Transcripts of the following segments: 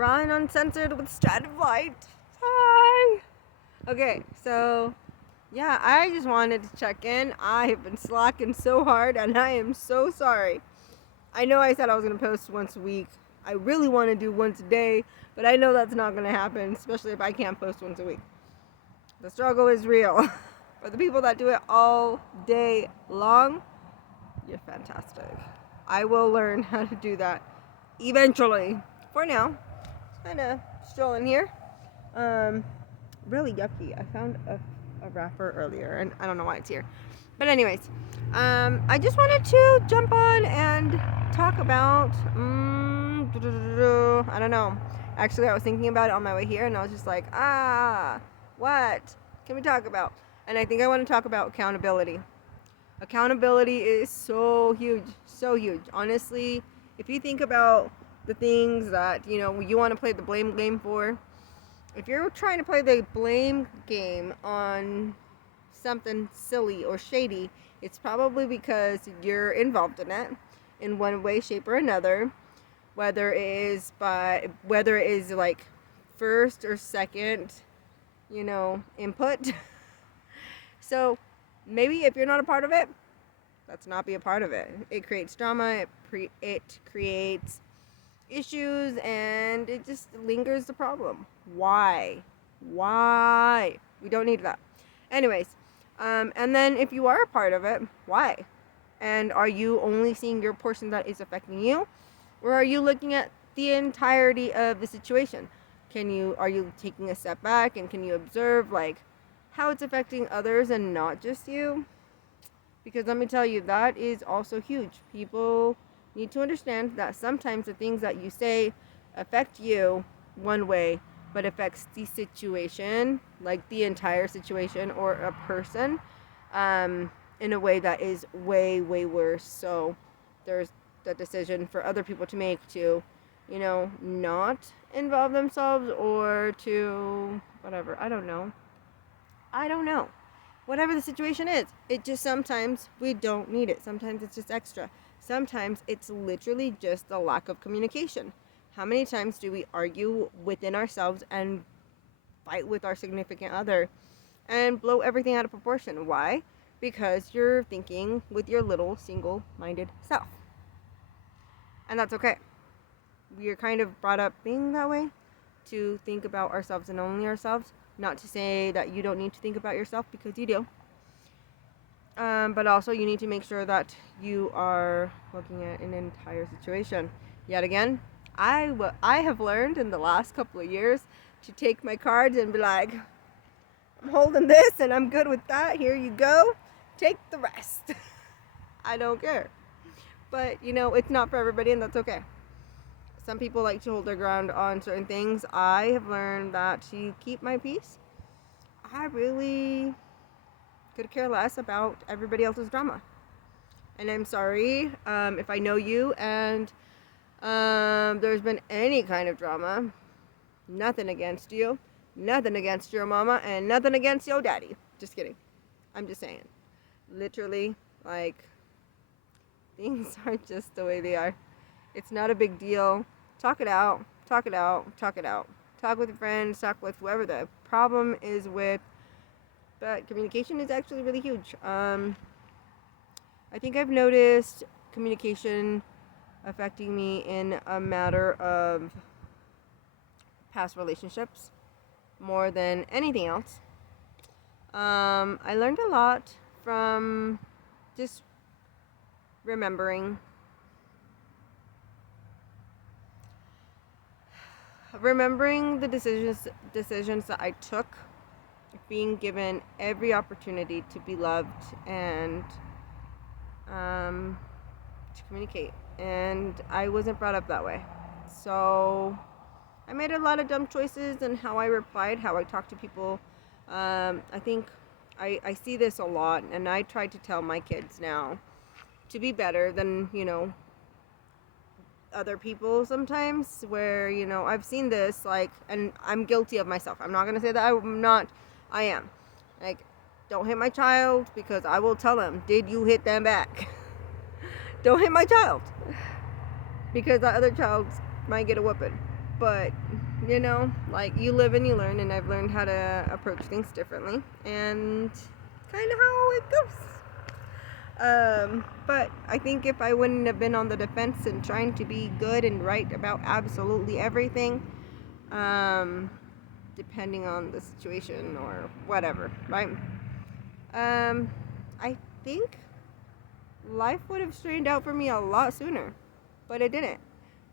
Ryan Uncensored with Stratum Light. Hi! Okay, so, yeah, I just wanted to check in. I have been slacking so hard, and I am so sorry. I know I said I was going to post once a week. I really want to do once a day, but I know that's not going to happen, especially if I can't post once a week. The struggle is real. For the people that do it all day long, you're fantastic. I will learn how to do that eventually. For now, kind of strolling here. Really yucky. I found a wrapper earlier, and I don't know why it's here. But anyways, I just wanted to jump on and talk about, I don't know. Actually, I was thinking about it on my way here, and I was just like, what can we talk about? And I think I want to talk about accountability. Accountability is so huge, so huge. Honestly, if you think about the things that, you want to play the blame game for, if you're trying to play the blame game on something silly or shady, it's probably because you're involved in it in one way, shape, or another, whether it is like first or second, input. So maybe if you're not a part of it, let's not be a part of it. It creates drama, it creates issues, and it just lingers the problem. Why? We don't need that. Anyways, and then if you are a part of it, why? And are you only seeing your portion that is affecting you? Or are you looking at the entirety of the situation? Are you taking a step back and can you observe how it's affecting others and not just you? Because let me tell you, that is also huge. People need to understand that sometimes the things that you say affect you one way, but affects the situation, like the entire situation or a person, in a way that is way, way worse. So there's the decision for other people to make to, not involve themselves or to whatever. I don't know. Whatever the situation is, it just sometimes we don't need it. Sometimes it's just extra. Sometimes it's literally just the lack of communication. How many times do we argue within ourselves and fight with our significant other and blow everything out of proportion? Why? Because you're thinking with your little single-minded self. And that's okay. We are kind of brought up being that way, to think about ourselves and only ourselves. Not to say that you don't need to think about yourself, because you do. But also you need to make sure that you are looking at an entire situation. Yet again, I have learned in the last couple of years to take my cards and be like, I'm holding this and I'm good with that. Here you go. Take the rest. I don't care. But, it's not for everybody, and that's okay. Some people like to hold their ground on certain things. I have learned that to keep my peace, I really could care less about everybody else's drama. And I'm sorry if I know you and there's been any kind of drama. Nothing against you. Nothing against your mama. And nothing against your daddy. Just kidding. I'm just saying. Literally, things are just the way they are. It's not a big deal. Talk it out. Talk it out. Talk it out. Talk with your friends. Talk with whoever the problem is with. But communication is actually really huge. I think I've noticed communication affecting me in a matter of past relationships more than anything else. I learned a lot from just remembering the decisions that I took, being given every opportunity to be loved and to communicate, and I wasn't brought up that way. So I made a lot of dumb choices in how I replied, how I talked to people. I think I see this a lot, and I try to tell my kids now to be better than, other people sometimes, where, I've seen this, and I'm guilty of myself. I'm not going to say that I'm not. I am. Don't hit my child, because I will tell them, did you hit them back? Don't hit my child, because the other child might get a whooping. but like, you live and you learn, and I've learned how to approach things differently, and kind of how it goes. But I think if I wouldn't have been on the defense and trying to be good and right about absolutely everything, depending on the situation or whatever, right? I think life would have straightened out for me a lot sooner, but it didn't.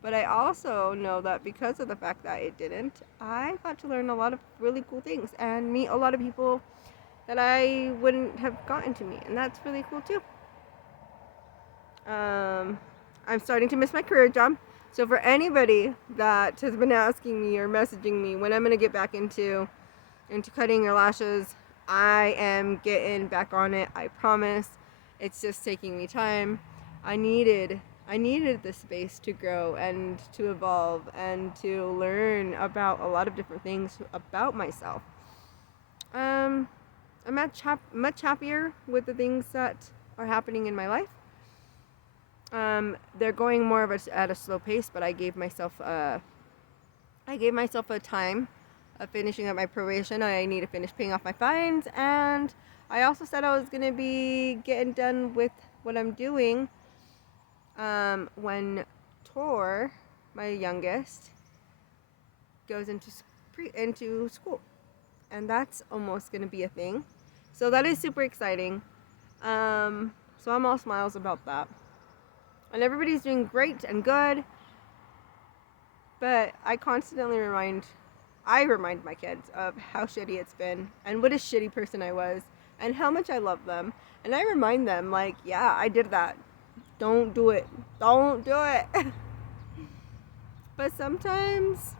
But I also know that because of the fact that it didn't, I got to learn a lot of really cool things and meet a lot of people that I wouldn't have gotten to meet, and that's really cool too. I'm starting to miss my career job. So for anybody that has been asking me or messaging me when I'm going to get back into cutting your lashes, I am getting back on it. I promise. It's just taking me time. I needed the space to grow and to evolve and to learn about a lot of different things about myself. I'm much happier with the things that are happening in my life. They're going more of at a slow pace, but I gave myself a time of finishing up my probation. I need to finish paying off my fines, and I also said I was gonna be getting done with what I'm doing when Tor, my youngest, goes into school, and that's almost gonna be a thing. So that is super exciting. So I'm all smiles about that. And everybody's doing great and good. But I constantly remind my kids of how shitty it's been and what a shitty person I was and how much I love them. And I remind them, like, yeah, I did that. Don't do it. Don't do it. But sometimes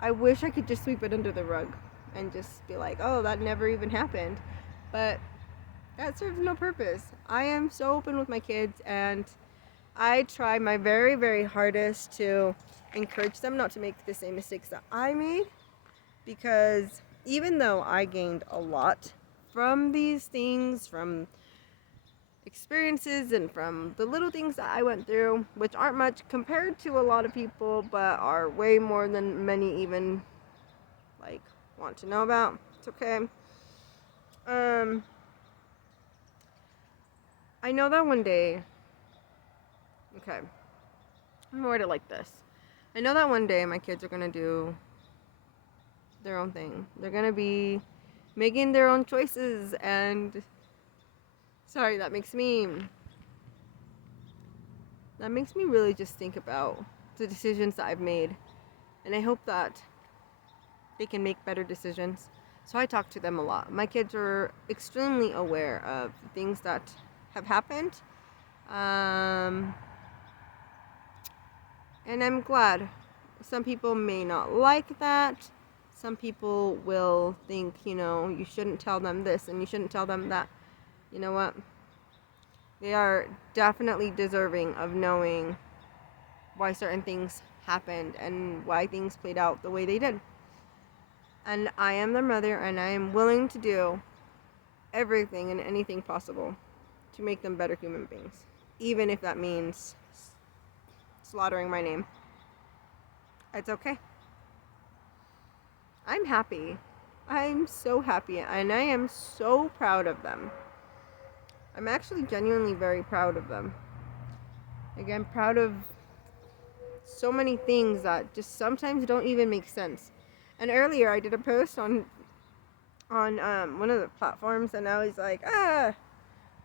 I wish I could just sweep it under the rug and just be like, oh, that never even happened. But that serves no purpose. I am so open with my kids, and I try my very, very hardest to encourage them not to make the same mistakes that I made, because even though I gained a lot from these things, from experiences and from the little things that I went through, which aren't much compared to a lot of people, but are way more than many even like want to know about. It's okay. I know that one day, okay, I'm gonna word it like this. I know that one day my kids are gonna do their own thing. They're gonna be making their own choices, and sorry, that makes me really just think about the decisions that I've made, and I hope that they can make better decisions. So I talk to them a lot. My kids are extremely aware of things that have happened, and I'm glad. Some people may not like that. Some people will think, you shouldn't tell them this and you shouldn't tell them that. You know what? They are definitely deserving of knowing why certain things happened and why things played out the way they did. And I am their mother, and I am willing to do everything and anything possible to make them better human beings, even if that means slaughtering my name. It's okay. I'm happy. I'm so happy, and I am so proud of them. I'm actually genuinely very proud of them. Like, I'm proud of so many things that just sometimes don't even make sense. And earlier I did a post on one of the platforms, and I was like,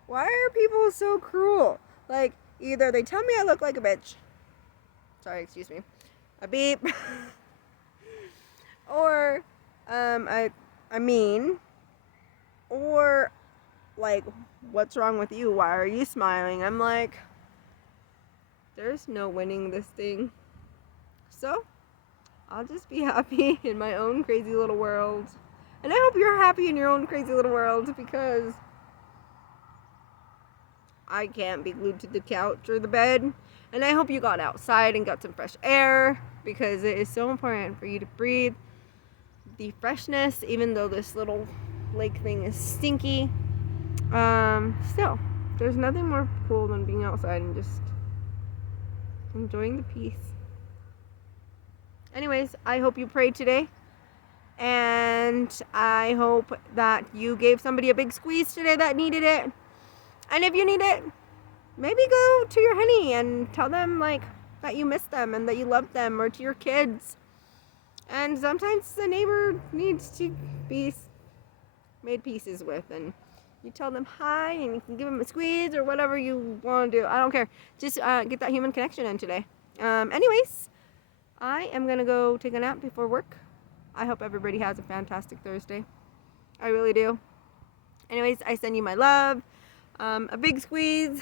why are people so cruel? Like, either they tell me I look like a bitch. Sorry, excuse me. A beep. Or, I mean, or, like, what's wrong with you? Why are you smiling? I'm like, there's no winning this thing. So, I'll just be happy in my own crazy little world. And I hope you're happy in your own crazy little world, because I can't be glued to the couch or the bed. And I hope you got outside and got some fresh air, because it is so important for you to breathe the freshness, even though this little lake thing is stinky. Still, there's nothing more cool than being outside and just enjoying the peace. Anyways, I hope you prayed today. And I hope that you gave somebody a big squeeze today that needed it. And if you need it, maybe go to your honey and tell them like that you miss them and that you love them, or to your kids. And sometimes the neighbor needs to be made pieces with, and you tell them hi and you can give them a squeeze or whatever you want to do. I don't care. Just get that human connection in today. Anyways, I am going to go take a nap before work. I hope everybody has a fantastic Thursday. I really do. Anyways, I send you my love, a big squeeze,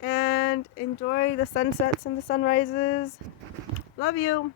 and enjoy the sunsets and the sunrises. Love you.